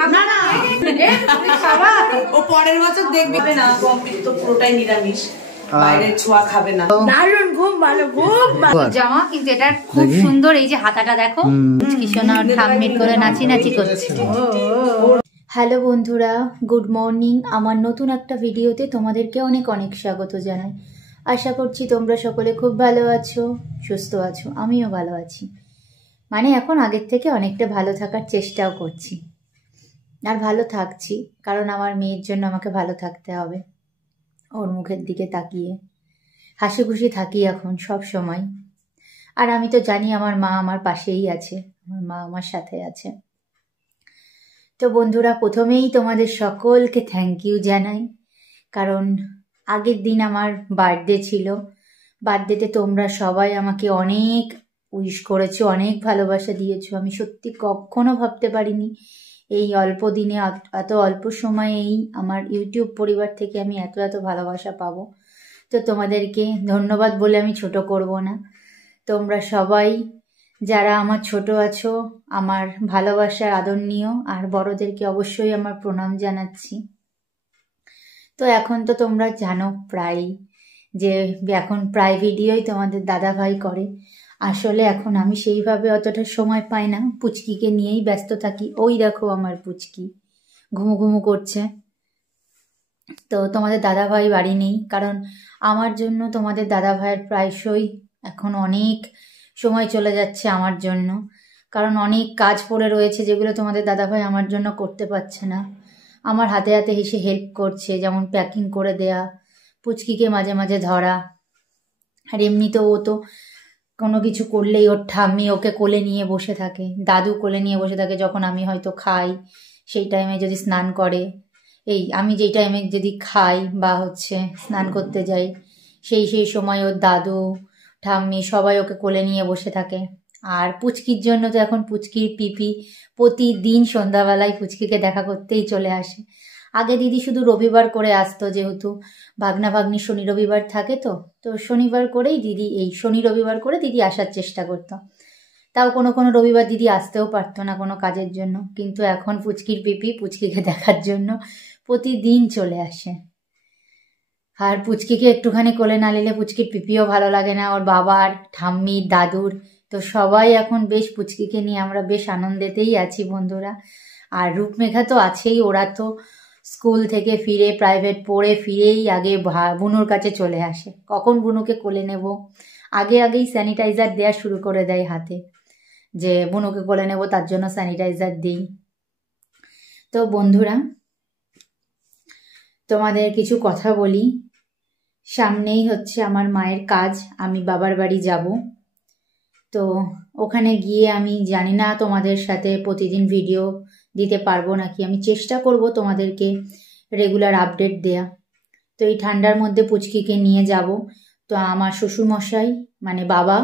না না ও পরের বছর দেখবে না, কমপ্লিট তো পুরোটাই নিরামিষ, বাইরের ছোঁয়া খাবে না। দারুণ, খুব ভালো, খুব ভালো জামা। কিন্তু এটা খুব সুন্দর, এই যে হাতাটা দেখো, কিশোনা ঠাম্মির করে নাচি নাচি করছে। হ্যালো বন্ধুরা, গুড মর্নিং। আমার নতুন একটা ভিডিওতে তোমাদেরকে অনেক অনেক স্বাগত জানাই। আশা করছি তোমরা সকলে খুব ভালো আছো, সুস্থ আছো। আমিও ভালো আছি, মানে এখন আগের থেকে অনেকটা ভালো থাকার চেষ্টাও করছি, আর ভালো থাকছি, কারণ আমার মেয়ের জন্য আমাকে ভালো থাকতে হবে। ওর মুখের দিকে তাকিয়ে হাসি খুশি থাকি এখন সব সময়। আর আমি তো জানি আমার মা আমার পাশেই আছে, আমার মা আমার সাথে আছে। তো বন্ধুরা, প্রথমেই তোমাদের সকলকে থ্যাংক ইউ জানাই, কারণ আগের দিন আমার বার্থডে ছিল। বার্থডেতে তোমরা সবাই আমাকে অনেক উইশ করেছো, অনেক ভালোবাসা দিয়েছো। আমি সত্যি কখনো ভাবতে পারিনি এই অল্প দিনে, এত অল্প সময়েই আমার ইউটিউব পরিবার থেকে আমি এত এত ভালোবাসা পাবো। তো তোমাদেরকে ধন্যবাদ বলে আমি ছোট করব না। তোমরা সবাই যারা আমার ছোট আছো, আমার ভালোবাসার আদর নিও, আর বড়দেরকে অবশ্যই আমার প্রণাম জানাচ্ছি। তো এখন তো তোমরা জানো প্রায় যে এখন প্রায় ভিডিওই তোমাদের দাদাভাই করে। আসলে এখন আমি সেইভাবে অতটা সময় পাই না, পুচকিকে নিয়েই ব্যস্ত থাকি। ওই দেখো আমার পুচকি ঘুমু ঘুমু করছে। তো তোমাদের দাদাভাই বাড়ি নেই, কারণ আমার জন্য তোমাদের দাদাভাইয়ের প্রায়শই এখন অনেক সময় চলে যাচ্ছে আমার জন্য, কারণ অনেক কাজ পড়ে রয়েছে যেগুলো তোমাদের দাদাভাই আমার জন্য করতে পারছে না। আমার হাতে হাতে এসে হেল্প করছে, যেমন প্যাকিং করে দেয়া, পুচকিকে মাঝে মাঝে ধরা। আর এমনিতেও ও তো কোনো কিছু করলেই ওর ঠাম্মি ওকে কোলে নিয়ে বসে থাকে, দাদু কোলে নিয়ে বসে থাকে। যখন আমি হয়তো খাই সেই টাইমে যদি স্নান করে, আমি যেই টাইমে যদি খাই বা স্নান করতে যাই, সেই সময় ওর দাদু ঠাম্মি সবাই ওকে কোলে নিয়ে বসে থাকে। আর পুচকির জন্য তো এখন পুচকির পিপি প্রতিদিন সন্ধ্যাবেলায় পুচকিকে দেখা করতেই চলে আসে। আগে দিদি শুধু রবিবার করে আসতো, যেহেতু ভাগনা ভাগ্নি শনি রবিবার থাকে, তো শনিবার করেই দিদি, শনি রবিবার করে দিদি আসার চেষ্টা করতো। তাও কোনো কোনো রবিবার দিদি আসতেও পারতো না কোনো কাজের জন্য, কিন্তু এখন পুচকির পিপি পুচকিকে দেখার জন্য প্রতিদিন চলে আসে। আর পুচকিকে একটুখানি কোলে না নিলে পুচকির পিপিও ভালো লাগে না, ওর বাবার, ঠাম্মির, দাদুর। তো সবাই এখন বেশ পুচকিকে নিয়ে আমরা বেশ আনন্দেতেই আছি বন্ধুরা। আর রূপমেঘা তো আছেই, ওরা তো স্কুল থেকে ফিরে, প্রাইভেট পড়ে ফিরেই আগে বুনুর কাছে চলে আসে, কখন বুনুকে কোলে নেব। আগেই স্যানিটাইজার দেওয়া শুরু করে দেয় হাতে, যে বুনুকে কোলে নেব তার জন্য স্যানিটাইজার দিই। তো বন্ধুরা, তোমাদের কিছু কথা বলি। সামনেই আমার মায়ের কাজ, আমি বাবার বাড়ি যাব। তো ওখানে গিয়ে আমি জানি না তোমাদের সাথে প্রতিদিন ভিডিও দিতে পারবো নাকি, আমি চেষ্টা করব তোমাদেরকে রেগুলার আপডেট দেয়া। তো এই ঠান্ডার মধ্যে পুচকিকে নিয়ে যাব। তো আমার শ্বশুরমশাই মানে বাবা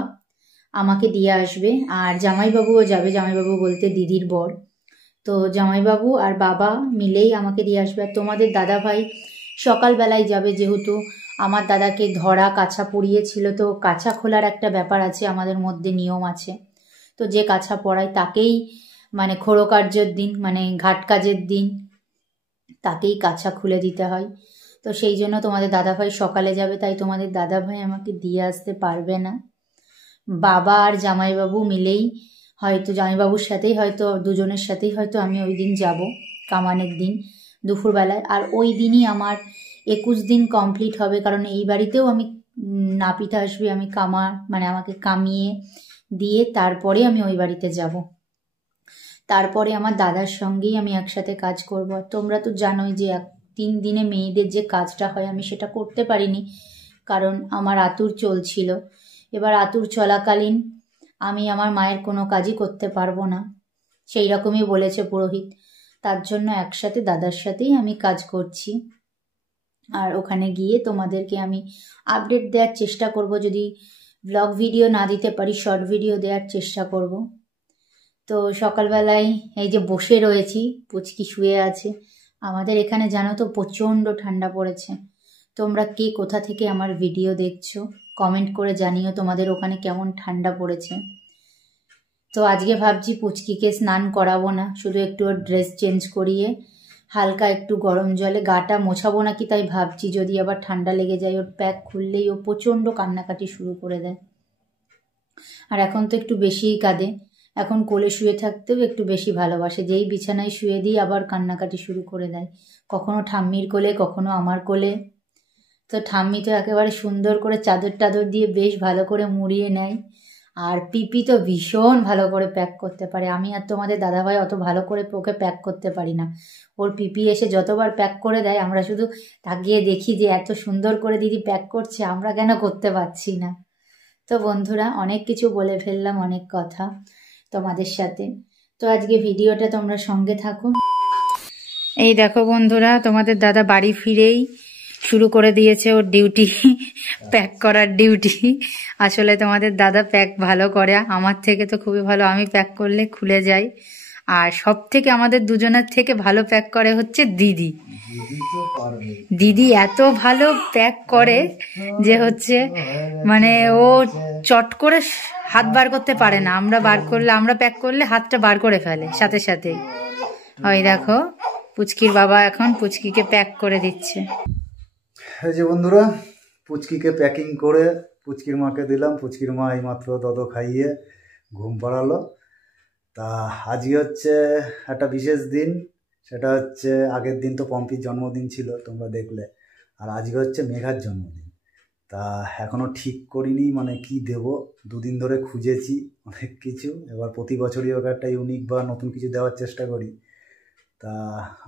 আমাকে দিয়ে আসবে, আর জামাইবাবুও যাবে। জামাইবাবু বলতে দিদির বর। তো জামাইবাবু আর বাবা মিলেই আমাকে দিয়ে আসবে। আর তোমাদের দাদাভাই সকালবেলায় যাবে, যেহেতু আমার দাদাকে ধরা কাছা পড়িয়েছিল, তো কাছা খোলার একটা ব্যাপার আছে, আমাদের মধ্যে নিয়ম আছে। তো যে কাছা পড়ায় তাকেই, মানে খোড়কার্যের দিন, মানে ঘাট কাজের দিন তাকেই কাছা খুলে দিতে হয়। তো সেই জন্য তোমাদের দাদাভাই সকালে যাবে, তাই তোমাদের দাদাভাই আমাকে দিয়ে আসতে পারবে না। বাবা আর জামাইবাবু মিলেই হয়তো, জামাইবাবুর সাথেই হয়তো, দুজনের সাথেই হয়তো আমি ওই দিন যাব, কামানের দিন দুপুরবেলায়। আর ওই দিনই আমার 21 দিন কমপ্লিট হবে, কারণ এই বাড়িতেও আমি নাপিত আসবে, আমি মানে আমাকে কামিয়ে দিয়ে তারপরে আমি ওই বাড়িতে যাব। তারপরে আমার দাদার সঙ্গেই আমি একসাথে কাজ করব। তোমরা তো জানোই যে 3 দিনে মেয়েদের যে কাজটা হয়, আমি সেটা করতে পারিনি, কারণ আমার আতুর চলছিল। এবার আতুর চলাকালীন আমি আমার মায়ের কোনো কাজই করতে পারবো না, সেই রকমই বলেছে পুরোহিত। তার জন্য একসাথে দাদার সাথেই আমি কাজ করছি। আর ওখানে গিয়ে তোমাদেরকে আমি আপডেট দেওয়ার চেষ্টা করব, যদি ব্লগ ভিডিও না দিতে পারি শর্ট ভিডিও দেওয়ার চেষ্টা করব। তো সকালবেলায় এই যে বসে রয়েছি, পুচকি শুয়ে আছে। আমাদের এখানে জানো তো প্রচণ্ড ঠান্ডা পড়েছে। তোমরা কে কোথা থেকে আমার ভিডিও দেখছো কমেন্ট করে জানিও তোমাদের ওখানে কেমন ঠান্ডা পড়েছে। তো আজকে ভাবছি পুচকিকে স্নান করাবো না, শুধু একটু ওর ড্রেস চেঞ্জ করিয়ে হালকা একটু গরম জলে গাটা মোছাবো নাকি তাই ভাবছি। যদি আবার ঠান্ডা লেগে যায়, ওর প্যাক খুললেই ও প্রচণ্ড কান্নাকাটি শুরু করে দেয়। আর এখন তো একটু বেশিই কাঁদে, এখন কোলে শুয়ে থাকতেও একটু বেশি ভালোবাসে। যেই বিছানায় শুয়ে দিই আবার কান্নাকাটি শুরু করে দেয়, কখনো ঠাম্মির কোলে কখনো আমার কোলে। তো ঠাম্মি তো একেবারে সুন্দর করে চাদর টাদর দিয়ে বেশ ভালো করে মুড়িয়ে নেয়। আর পিপি তো ভীষণ ভালো করে প্যাক করতে পারে, আমি আর তোমাদের দাদাভাই অত ভালো করে ওকে প্যাক করতে পারি না। ওর পিপি এসে যতবার প্যাক করে দেয় আমরা শুধু তাকিয়ে দেখি যে এত সুন্দর করে দিদি প্যাক করছে, আমরা কেন করতে পারছি না। তো বন্ধুরা, অনেক কিছু বলে ফেললাম, অনেক কথা তোমাদের সাথে। তো আজকে ভিডিওটা তোমরা সঙ্গে থাকো। এই দেখো বন্ধুরা, তোমাদের দাদা বাড়ি ফিরেই শুরু করে দিয়েছে ওর ডিউটি, প্যাক করার ডিউটি। আসলে তোমাদের দাদা প্যাক ভালো করে, আমার থেকে তো খুবই ভালো, আমি প্যাক করলে খুলে যাই। আর সব থেকে আমাদের দুজনের থেকে ভালো প্যাক করে হচ্ছে দিদি। দিদি এত ভালো প্যাক করে যে হচ্ছে মানে ও চট করে হাত বার করতে পারে না, আমরা প্যাক করলে হাতটা বার করে ফেলে সাথে সাথে। ওই দেখো পুচকির বাবা এখন পুচকিকে প্যাক করে দিচ্ছে। এই যে বন্ধুরা, পুচকিকে প্যাকিং করে পুচকির মাকে দিলাম। পুচকির মা এইমাত্র দতো খাইয়ে ঘুম পাড়ালো। তা আজকে হচ্ছে একটা বিশেষ দিন, সেটা হচ্ছে আগের দিন তো পম্পির জন্মদিন ছিল তোমরা দেখলে, আর আজকে হচ্ছে মেঘার জন্মদিন। তা এখনও ঠিক করিনি মানে কি দেব, দুদিন ধরে খুঁজেছি অনেক কিছু। এবার প্রতি বছরই ওকে একটা ইউনিক বা নতুন কিছু দেওয়ার চেষ্টা করি। তা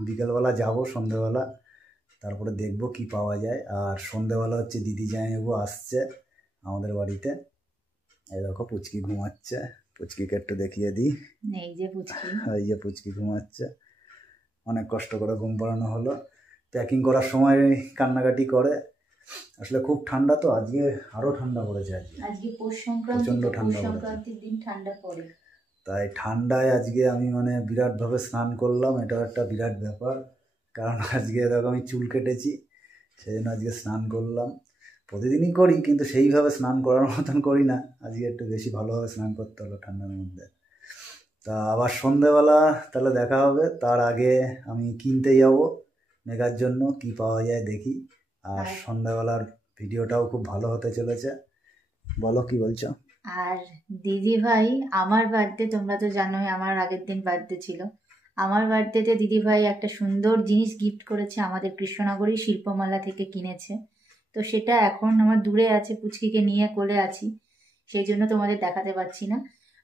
বিকেলবেলা যাব, সন্ধ্যেবেলা, তারপরে দেখব কি পাওয়া যায়। আর সন্ধ্যেবেলা হচ্ছে দিদি জামাইবাবু আসছে আমাদের বাড়িতে। এই দেখো পুচকি ঘুমাচ্ছে, পুচকিকে একটু দেখিয়ে দিই। এই যে পুচকি, এই যে পুচকি ঘুমাচ্ছে, অনেক কষ্ট করে ঘুম পাড়ানো হলো। প্যাকিং করার সময় কান্নাকাটি করে, আসলে খুব ঠান্ডা তো, আজকে আরো ঠান্ডা পড়েছে। আজকে পৌষ সংক্রান্তি, প্রচন্ড ঠান্ডা, সংক্রান্তির দিন ঠান্ডা পড়ে। তাই ঠান্ডায় আজকে আমি মানে বিরাটভাবে স্নান করলাম, এটাও একটা বিরাট ব্যাপার। কারণ আজকে দেখো আমি চুল কেটেছি, সেই জন্য আজকে স্নান করলাম। প্রতিদিনই করি কিন্তু সেইভাবে স্নান করার মতন করি না, আজকে একটু বেশি ভালোভাবে স্নান করতে হলো ঠান্ডার মধ্যে। তা আবার সন্ধেবেলা তাহলে দেখা হবে, তার আগে আমি কিনতে যাব মেঘার জন্য, কি পাওয়া যায় দেখি। আর সন্ধ্যাবেলার ভিডিওটাও খুব ভালো হতে চলেছে। বলো কি বলছো? আর দিদি ভাই, আমার বার্থডে তোমরা তো জানোই, আমার আগের দিন বার্থডে ছিল। আমার বার্থডেতে দিদি ভাই একটা সুন্দর জিনিস গিফট করেছে, আমাদের কৃষ্ণনগরী শিল্পমালা থেকে কিনেছে। তো সেটা এখন আমার দূরে আছে, পুচকিকে নিয়ে কোলে আছি, সেই জন্য তোমাদের দেখাতে পারছি না।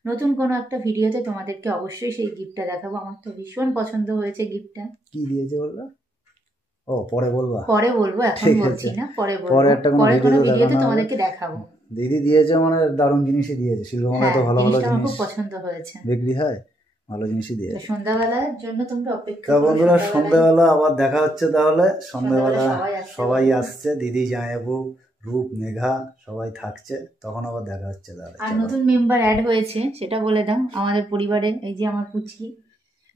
নতুন কোনো একটা ভিডিওতে তোমাদেরকে অবশ্যই সেই গিফটটা দেখাবো। আমার তো ভীষণ পছন্দ হয়েছে গিফটটা। কি দিয়েছে বলবা? ও পরে বলবা? পরে বলবো, এখন বলছি না, পরে বলবো, পরে কোনো ভিডিওতে তোমাদেরকে দেখাবো। দিদি দিয়েছে মানে দারুণ জিনিসই দিয়েছে, শিল্পমালায় তো ভালো ভালো জিনিস আমার খুব পছন্দ হয়েছে, বিক্রি হয়, ভালো জিনিসই দিয়েছে। সন্ধ্যাবেলার জন্য তোমরা অপেক্ষা করো। বন্ধুরা সন্ধ্যাবেলা আবার দেখা হচ্ছে তাহলে। সন্ধ্যাবেলা সবাই আসছে, দিদি জামাইবাবু, রূপ, মেঘা সবাই থাকছে, তখন আবার দেখা হচ্ছে তাহলে। আর নতুন মেম্বার অ্যাড হয়েছে সেটা বলে দাও আমাদের পরিবারে। এই যে আমার পুচকি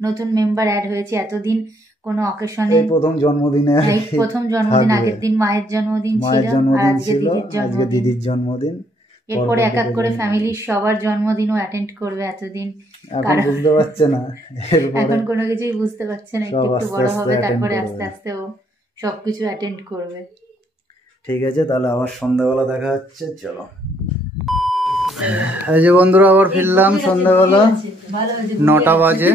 নতুন মেম্বার অ্যাড হয়েছে। এতদিন কোনো অকেশনে, প্রথম জন্মদিনে, প্রথম জন্মদিন, আগের দিন মায়ের জন্মদিন ছিল, আর আজকে দিদির জন্মদিন। এরপরে এক এক করে ফ্যামিলির সবার জন্মদিনও অ্যাটেন্ড করবে। এতদিন এখন বুঝতে পারছে না, এখন কোনো কিছুই বুঝতে পারছে না, একটু বড় হবে তারপরে আস্তে আস্তে ও সবকিছু অ্যাটেন্ড করবে। ঠিক আছে, তাহলে আবার সন্ধ্যাবেলা দেখা হচ্ছে, চলো। এই যে বন্ধুরা আবার ফিরলাম সন্ধ্যাবেলা, 9টা বাজে।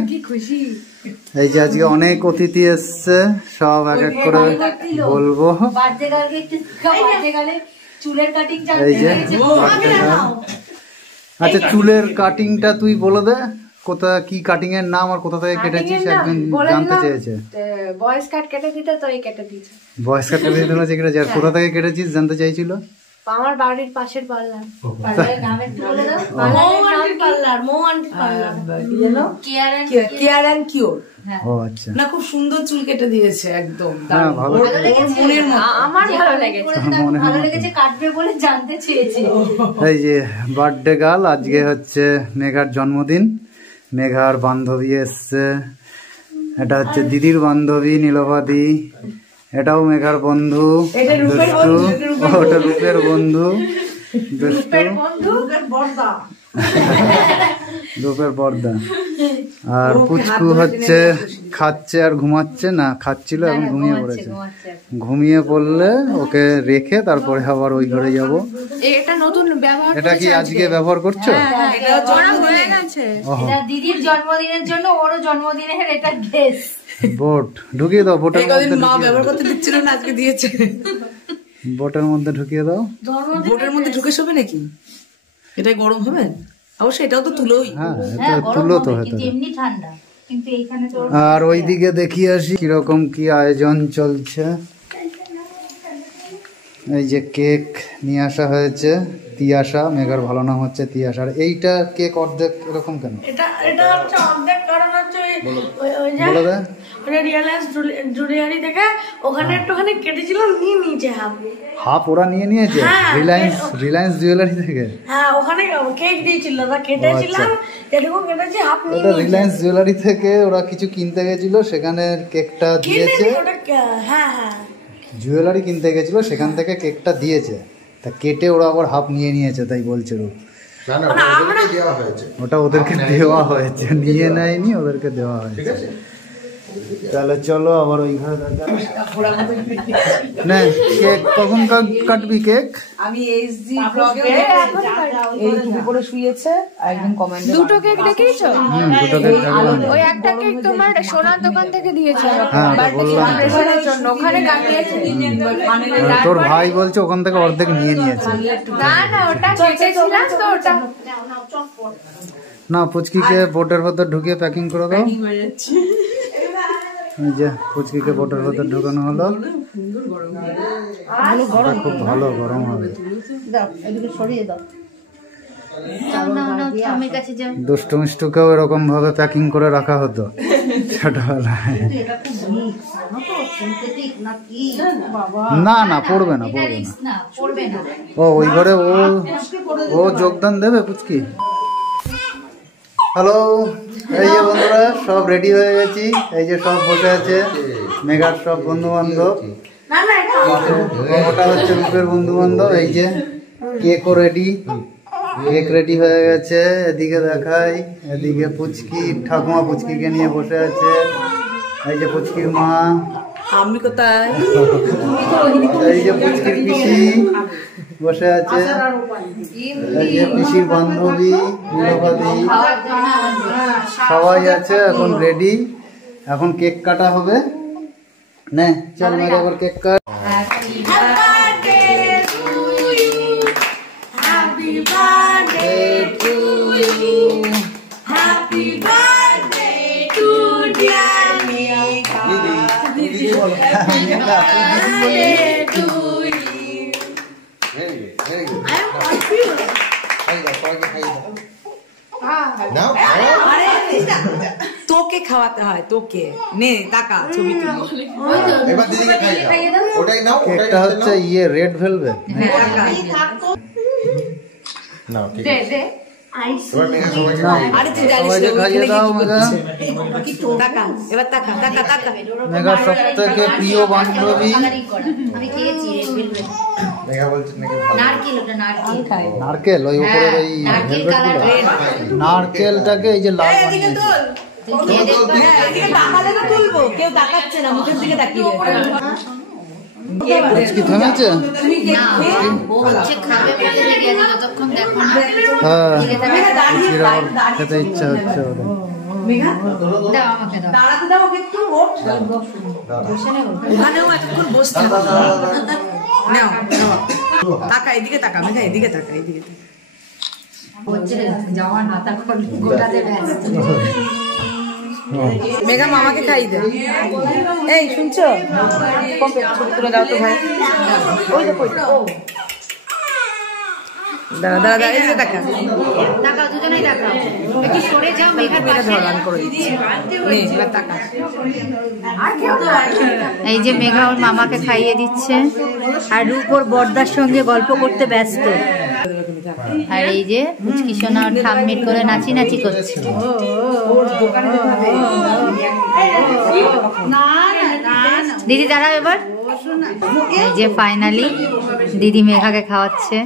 এই যে আজকে অনেক অতিথি এসছে, সব এক এক করে বলবো। এই যে আচ্ছা, চুলের কাটিংটা তুই বলে দে, কোথা কি কাটিং এর নাম আর কোথা থেকে কেটেছিস, একজন জানতে চেয়েছে। ভয়েস কাট কেটে দিতে তো এই কেটে দিয়েছে, ভয়েস কাট কেটে দিতে হচ্ছে কিনা, কোথা থেকে কেটেছিস জানতে চাইছিল। আমার বাড়ির পাশের পার্লার, পার্লারের নাম একটু বলে দাও। Parlour Mou aunty parlour, care and cure. ও আচ্ছা, না খুব সুন্দর চুল কেটে দিয়েছে একদম, ভালো লেগেছে, আমার ভালো লেগেছে, ভালো লেগেছে, কাটবে বলে জানতে চেয়েছি। এই যে বার্থডে গার্ল, আজকে হচ্ছে মেঘার জন্মদিন, মেঘার বান্ধবী এসছে। এটা হচ্ছে দিদির বান্ধবী নীলবাদি, এটাও মেঘার বন্ধু দুষ্টু, ওটা রূপের বন্ধু দুষ্টু। রূপের পর্দা। আর পুচকু হচ্ছে খাচ্ছে আর ঘুমাচ্ছে, না খাচ্ছিল এখন ঘুমিয়ে পড়েছে। ঘুমিয়ে পড়লে ওকে রেখে তারপরে আবার ওই ঘরে যাব। এটা নতুন ব্যবহার, এটা কি আজকে ব্যবহার করছো? এটা জোড়া হয়ে গেছে। এটা দিদির জন্মদিনের জন্য, ওরও জন্মদিনের এটা ড্রেস। বোট ঢুকিয়ে দাও, বোটের মধ্যে মা ব্যবহার করতে দিচ্ছিল না, আজকে দিয়েছে। বোটের মধ্যে ঢুকিয়ে দাও। বোটের মধ্যে ঢুকে শোবে নাকি? এটাই গরম হবে অবশ্যই, এটাও তো তুলোই। হ্যাঁ এটা তুলো তো হতে। এমনি ঠান্ডা, কিন্তু এইখানে তো। আর ওইদিকে দেখিয়ে আসি কিরকম কি আয়োজন চলছে। এই যে কেক নিয়ে আসা হয়েছে, তিয়াশা, মেঘার ভালো নাম হচ্ছে তিয়াশা। আর এইটা কেক অর্ধেক এরকম কেন? এটা হচ্ছে অর্ধেক কারণ হচ্ছে ওই যে বলো দে। ওটা রিয়েলাইন্স জুয়েলারি থেকে ওখানে একটুখানি কেটেছিল, নিয়ে নিয়েছে হাফ ওরা নিয়ে নিয়েছে রিলায়েন্স জুয়েলারি থেকে। হ্যাঁ ওখানে কেক দিয়েছিল, তা কেটেছিলাম, যেটুকু কেটেছি হাফ নিয়ে ওটা রিলায়েন্স জুয়েলারি থেকে ওরা কিছু কিনতে গেছিল, সেখানে কেকটা দিয়েছে। হ্যাঁ হ্যাঁ জুয়েলারি কিনতে গেছিল, সেখান থেকে কেকটা দিয়েছে, তা কেটে ওরা আবার হাফ নিয়ে নিয়েছে, তাই বলছে রূপ। ওটা ওদেরকে দেওয়া হয়েছে, নিয়ে নেয়নি, ওদেরকে দেওয়া হয়েছে। তাহলে চলো আবার ওই ঘরে না। কেক কখন কাটবি? কেক আমি এসজি ব্লগে এই টুপি পরে শুয়েছে, একদম কমেন্ট। দুটো কেক দেখিয়েছো? দুটো কেক ওই একটা কেক তোমার সোনার দোকান থেকে দিয়েছে জন্য, ওখানে কাটিয়েছে। তোর ভাই বলছে ওখান থেকে অর্ধেক নিয়ে নিয়েছে। না না ওটা কেটেছিলাম তো, ওটা না পুচকিকে বোটের ভেতর ঢুকিয়ে প্যাকিং করে দাও। এই যে পুচকিকে বোটের ভেতর ঢুকানো হলো। খুব ভালো গরম হবে। দুষ্টু মিষ্টুকেও এরকম ভাবে প্যাকিং করে রাখা হতো ছোটবেলায়। না না পড়বে না, পড়বে না। ও ওই ঘরে ও যোগদান দেবে পুচকি। হ্যালো, এই যে বন্ধুরা সব রেডি হয়ে গেছি। এই যে সব বসে আছে মেঘার সব বন্ধু বান্ধব। ওটা হচ্ছে রূপের বন্ধু বান্ধব। এই যে কেকও রেডি, কেক রেডি হয়ে গেছে। এদিকে দেখাই, এদিকে পুচকি ঠাকুমা পুচকিকে নিয়ে বসে আছে। এই যে পুচকির মা, আমি কোথায়? এই যে পুচকির পিসি বসে আছে। এই যে পিসির বান্ধবী নীলবাদী, সবাই আছে এখন রেডি। এখন কেক কাটা হবে। নে চল মেরে আবার কেক কাট। তোকে খাওয়াতে হয়, তোকে নে টাকা ছবি তুলি। এবার দিদিকে খাইয়ে দাও, ওটাই নাও। কেকটা হচ্ছে ইয়ে রেড ভেলভেট। নাও ঠিক দে আছে। দে আইস। এবার মেঘা সবাইকে আরে তুই জানিস সবাইকে খাইয়ে দাও মেঘা। টাকা এবার টাকা টাকা টাকা। মেঘার সব থেকে প্রিয় বান্ধবী। আমি খেয়েছি রেড ভেলভেট। মেঘা বলছে নাকি ভালো। নারকেল, ওটা নারকেল। নারকেল ওই উপরের ওই নারকেল ভেলভেট কালার গুলো। নারকেলটাকে এই যে লাল বানিয়েছে। খেয়ে দেখবা। এদিকে তাকালে তো তুলবো, কেউ তাকাচ্ছে না, মুখের দিকে তাকিয়ে। কি থেমেছে? না, ও হচ্ছে খাবে বলে লেগে আছে, যতক্ষণ দেখো না। হ্যাঁ দাঁড়িয়ে খেতে ইচ্ছা হচ্ছে ওদের। মেঘা দাও আমাকে দাও। দাঁড়াতে দাও ওকে একটু, ওঠ। ওখানেও এতক্ষণ বসতে হবে। নাও টাকা এদিকে টাকা, মেঘা এদিকে টাকা, এদিকে টাকা। হচ্ছে জামা হাতা করে গোটাতে ব্যস্ত। মেঘা মামাকে খাই দে। এই শুনছো, কমপ্লিট ছবি তুলে দাও তো ভাই। ওই দেখো দাঁড়া দাঁড়া দাঁড়া, এদিকে টাকা টাকা দুজনেই টাকা। একটু সরে যাও, মেঘার পাশে। ধরান করে দিচ্ছি। নে এবার টাকা। এই যে মেঘা ওর মামাকে খাইয়ে দিচ্ছে, আর রূপ ওর বর্দার সঙ্গে গল্প করতে ব্যস্ত। আর এই যে মুচকি সোনা ওর ঠাম্মির করে নাচি নাচি করছে। দিদি দাঁড়াও এবার। এই যে ফাইনালি দিদি মেঘাকে খাওয়াচ্ছে।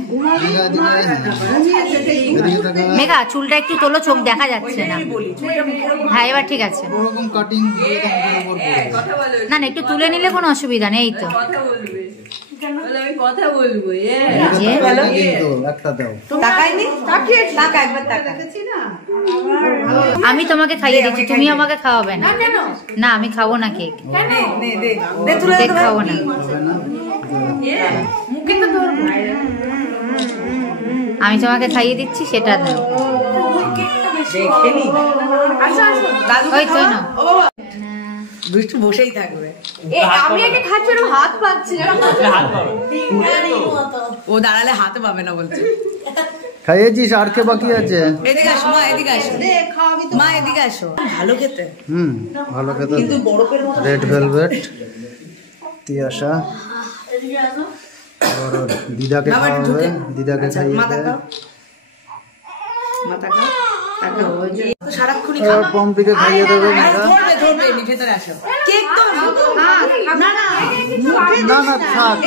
মেঘা চুলটা একটু তোলো, চোখ দেখা যাচ্ছে না। হ্যাঁ এবার ঠিক আছে। না না একটু তুলে নিলে কোনো অসুবিধা নেই। তো আমি তোমাকে খাইয়ে দিচ্ছি, তুমি আমাকে খাওয়াবে না? না আমি খাবো না কেক, কেক খাবো না। আমি তোমাকে খাইয়ে দিচ্ছি, সেটা দাও। ওই তো না দুষ্টু বসেই থাকবে। আমি আগে খাচ্ছি, হাত পাচ্ছি না। ও দাঁড়ালে হাতে পাবে না বলছে। খাইয়েছিস? আর কে বাকি আছে? এদিকে আসো মা, এদিকে আসো মা, এদিকে আসো। ভালো খেতে, ভালো খেতে। কিন্তু বরফের মতো। রেড ভেলভেট তিয়াশা আর দিদাকে খাওয়াবে, দিদাকে খাইয়ে দেবে। সারাক্ষণই পম্পিকে খাইয়ে দেবে। ভেতরে আসো। কেক তো না না থাক,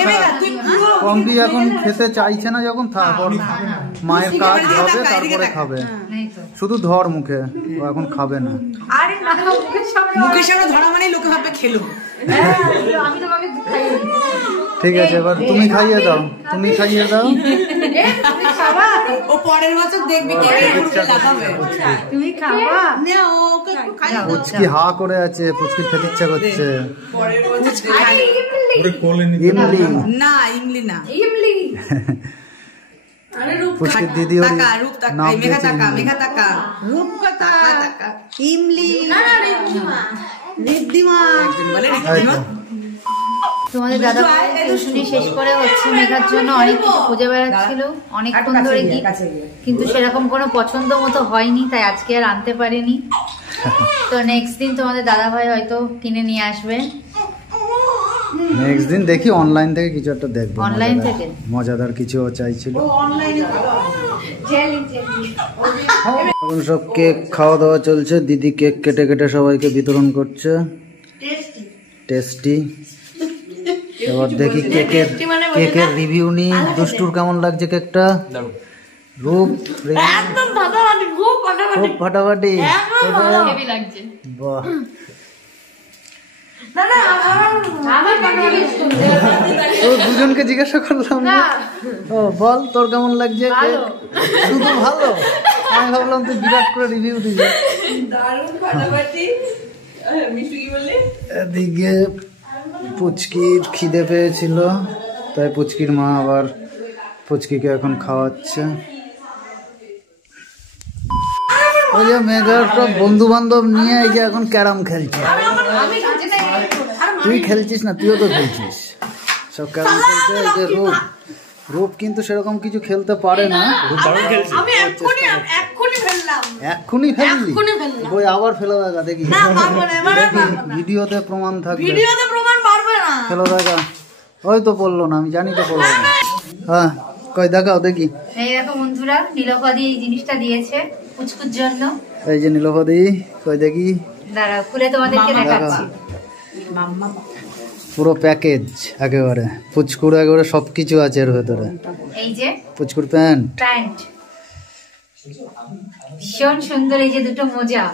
পম্পি এখন খেতে চাইছে না যখন, থাক। ওর মায়ের কাজ হবে তারপরে খাবে, শুধু ধর মুখে, ও এখন খাবে না। মুখের সামনে ধরা মানে লোকে ভাবে খেলো। আমি তোমাকে খাইয়ে দিচ্ছি। ঠিক আছে এবার তুমি খাইয়ে দাও, তুমি খাইয়ে দাও। ও পরের বছর দেখবি তুমি খাবা। পুচকি হা করে আছে, পুচকি খেতে ইচ্ছা করছে। ইমলি না, ইমলি না, পুচকির দিদি ওর নাম দিয়েছে ইমলি। রিদ্ধিমা তোমাদের দাদা টিউশনি শেষ করে হচ্ছে মেঘার জন্য অনেক কিছু খুঁজে বেড়াচ্ছিল অনেকক্ষণ ধরে, কিন্তু সেরকম কোনো পছন্দ মতো হয়নি, তাই আজকে আর আনতে পারিনি। তো নেক্সট দিন তোমাদের দাদা ভাই হয়তো কিনে নিয়ে আসবে। নেক্সট দিন দেখি অনলাইন থেকে কিছু একটা দেখবো, অনলাইন থেকে মজাদার কিছু চাইছিল। এখন সব কেক খাওয়া দাওয়া চলছে, দিদি কেক কেটে কেটে সবাইকে বিতরণ করছে। টেস্টি। এবার দেখি কেকের রিভিউ নি। দুষ্টুর কেমন লাগছে কেকটা? রূপ খুব ফাটাফাটি। বাহ, তো দুজনকে জিজ্ঞাসা করলাম, ও বল তোর কেমন লাগছে? শুধু ভালো? আমি ভাবলাম তুই বিরাট করে রিভিউ দিবি। এদিকে পুচকির খিদে পেয়েছিল, তাই পুচকির মা আবার পুচকিকে এখন খাওয়াচ্ছে। ওই যে মেঘার সব বন্ধু বান্ধব নিয়ে এই যে এখন ক্যারাম খেলছে। তুই খেলছিস না? তুইও তো খেলছিস। সব ক্যারাম খেলছে। এই যে রূপ কিন্তু সেরকম কিছু খেলতে পারে না। এক্ষুনি ফেললি? বই আবার ফেলে দেখা, দেখি ভিডিওতে প্রমাণ থাকবে। ফেলে দেখা। ওই তো পড়লো না, আমি জানি তো পড়লো না। হ্যাঁ কই দেখাও দেখি। এই দেখো বন্ধুরা, নীলফাদি এই জিনিসটা দিয়েছে পুচকুর জন্য। এই যে নীলফাদি, কই দেখি, দাঁড়াও খুলে তোমাদেরকে দেখাচ্ছি। পুরো প্যাকেজ একেবারে, পুচকুর একেবারে সবকিছু আছে এর ভেতরে। এই যে পুচকুর প্যান্ট, ভীষণ সুন্দর। এই যে দুটো মোজা।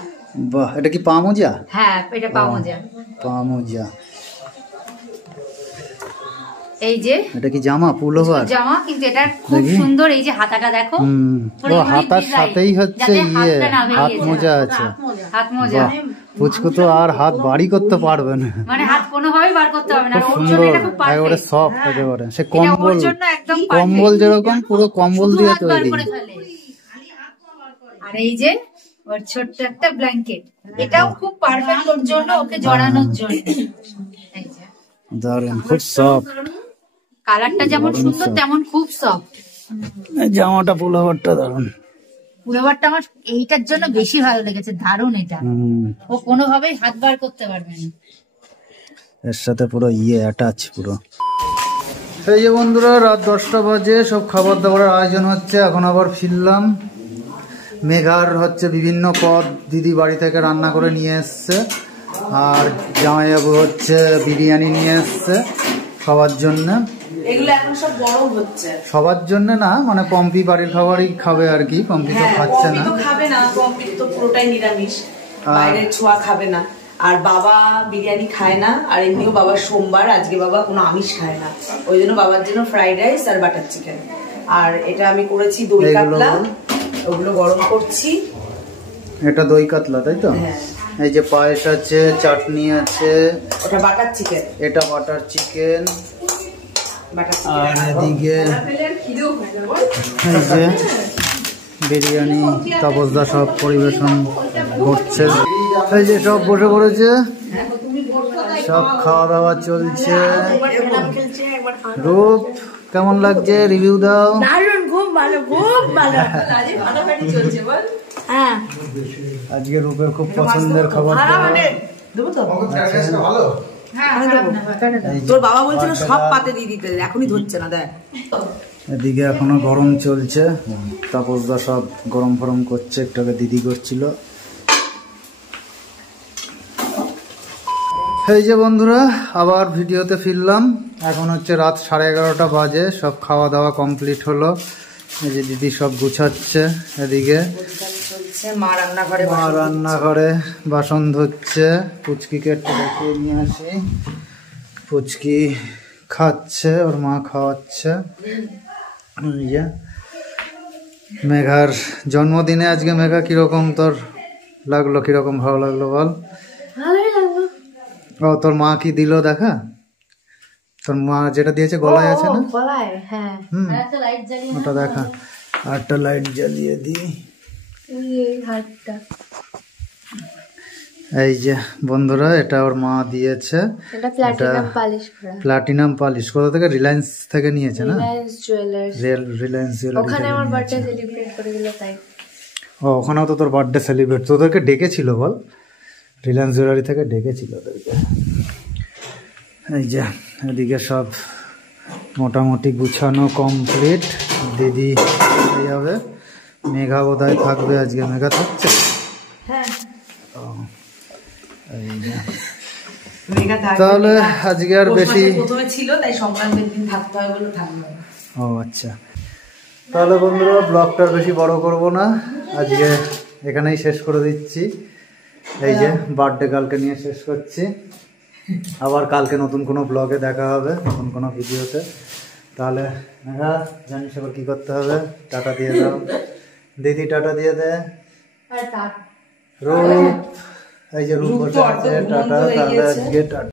বাহ, এটা কি পা মোজা? হ্যাঁ এটা পা মোজা। পা মোজা। এই যে এটা কি জামা? পুলোভার জামা, কিন্তু এটা খুব সুন্দর। এই যে হাতাটা দেখো, ও হাতার সাথেই হচ্ছে ইয়ে হাত মোজা আছে। হাত মোজা। পুচকু তো আর হাত বাড়ি করতে পারবে না, মানে হাত কোনোভাবেই বার করতে পারবে না। খুব সুন্দর, একেবারে সফট, একেবারে সে কম্বল, কম্বল যেরকম পুরো কম্বল দিয়ে তৈরি। আর এই যে ওর ছোট্ট একটা ব্ল্যাঙ্কেট, এটাও খুব পারফেক্ট ওর জন্য, ওকে জড়ানোর জন্য। এই যে দারুণ, খুব সফট। কালারটা যেমন সুন্দর তেমন খুব সফট। জামাটা পুলোভারটা দারুণ। পুলোভারটা আমার এইটার জন্য বেশি ভালো লেগেছে, দারুণ এটা। ও কোনোভাবেই হাত বার করতে পারবে না, এর সাথে পুরো ইয়ে অ্যাটাচ পুরো। এই যে বন্ধুরা, রাত 10টা বাজে, সব খাবার দাবারের আয়োজন হচ্ছে। এখন আবার ফিরলাম। মেঘার হচ্ছে বিভিন্ন পদ দিদি বাড়ি থেকে রান্না করে নিয়ে এসছে, আর জামাইবাবু হচ্ছে বিরিয়ানি নিয়ে এসছে। সবার জন্য। এগুলো এখন সব গরম হচ্ছে। সবার জন্য না, মানে পম্পি বাড়ির খাবারই খাবে আর কি। পম্পি তো খাচ্ছে না, খাবে না, পম্পি তো পুরোটাই নিরামিষ, বাইরের ছোঁয়া খাবে না। আর বাবা বিরিয়ানি খায় না, আর এমনিও বাবার সোমবার, আজকে বাবা কোনো আমিষ খায় না, ওই জন্য বাবার জন্য ফ্রাইড রাইস আর বাটার চিকেন। আর এটা আমি করেছি দই কাতলা, ওগুলো গরম করছি। এটা দই কাতলা, তাই তো? এই যে পায়েস আছে, চাটনি আছে, ওটা বাটার চিকেন, এটা বাটার চিকেন। আর এদিকে এই যে বিরিয়ানি তাপসদা সব পরিবেশন করছে। এই যে সব বসে পড়েছে, সব খাওয়া দাওয়া চলছে। রূপ কেমন লাগছে, রিভিউ দাও। খুব ভালো, খুব ভালো। হ্যাঁ, আজকে রূপের খুব পছন্দের খাবার। ভালো। তোর বাবা বলছিল সব পাতে দিয়ে দিতে, এখনই ধরছে না, দেখ। এদিকে এখনো গরম চলছে, তাপসদা সব গরম ফরম করছে, একটাকে দিদি করছিল। এই যে বন্ধুরা, আবার ভিডিওতে ফিরলাম। এখন হচ্ছে রাত 11:30 বাজে, সব খাওয়া দাওয়া কমপ্লিট হলো। এই যে দিদি সব গুছাচ্ছে, এদিকে মা রান্নাঘরে বাসন ধুচ্ছে। পুচকিকে একটু দেখিয়ে নিয়ে আসি, পুচকি খাচ্ছে, ওর মা খাওয়াচ্ছে। এই যে মেঘার জন্মদিনে আজকে, মেঘা কিরকম তোর লাগলো, কিরকম ভালো লাগলো বল? ভালোই লাগলো। ও তোর মা কি দিল দেখা? তোর মা যেটা দিয়েছে গলায় আছে না? গলায়, হ্যাঁ। ওটা দেখা। আরেকটা লাইট জ্বালিয়ে দিই। এই যে বন্ধুরা, এটা ওর মা দিয়েছে। এটা প্লাটিনাম পালিশ করা। প্লাটিনাম পালিশ কোথা থেকে? রিলায়েন্স থেকে নিয়েছে না? রিলায়েন্স জুয়েলার্স। রিলায়েন্স জুয়েলারি। ওখানে আমার বার্থডে সেলিব্রেট করে দিল তাই। ও, ওখানেও তো তোর বার্থডে সেলিব্রেট, তোদেরকে ডেকেছিল বল? রিলায়েন্স জুয়েলারি থেকে ডেকেছিল ওদেরকে। এই যে এদিকে সব মোটামুটি গুছানো কমপ্লিট। দিদি এই হবে, মেঘা বোধহয় থাকবে আজকে। মেঘা থাকছে? হ্যাঁ। তাহলে আজকে আর বেশি প্রথমে ছিল, তাই সংক্রান্তির দিন থাকতে হয় বলে থাকবে। ও আচ্ছা, তাহলে বন্ধুরা ব্লগটা বেশি বড় করব না, আজকে এখানেই শেষ করে দিচ্ছি। এই যে বার্থডে কালকে নিয়ে শেষ করছি, আবার কালকে নতুন কোনো ব্লগে দেখা হবে, নতুন কোনো ভিডিওতে। তাহলে মেঘা জানিস আবার কি করতে হবে? টাটা দিয়ে দাও। দিদি টাটা দিয়ে দে। রূপ, এই যে রূপ বসে আছে, টাটা। তাহলে আজকে টাটা।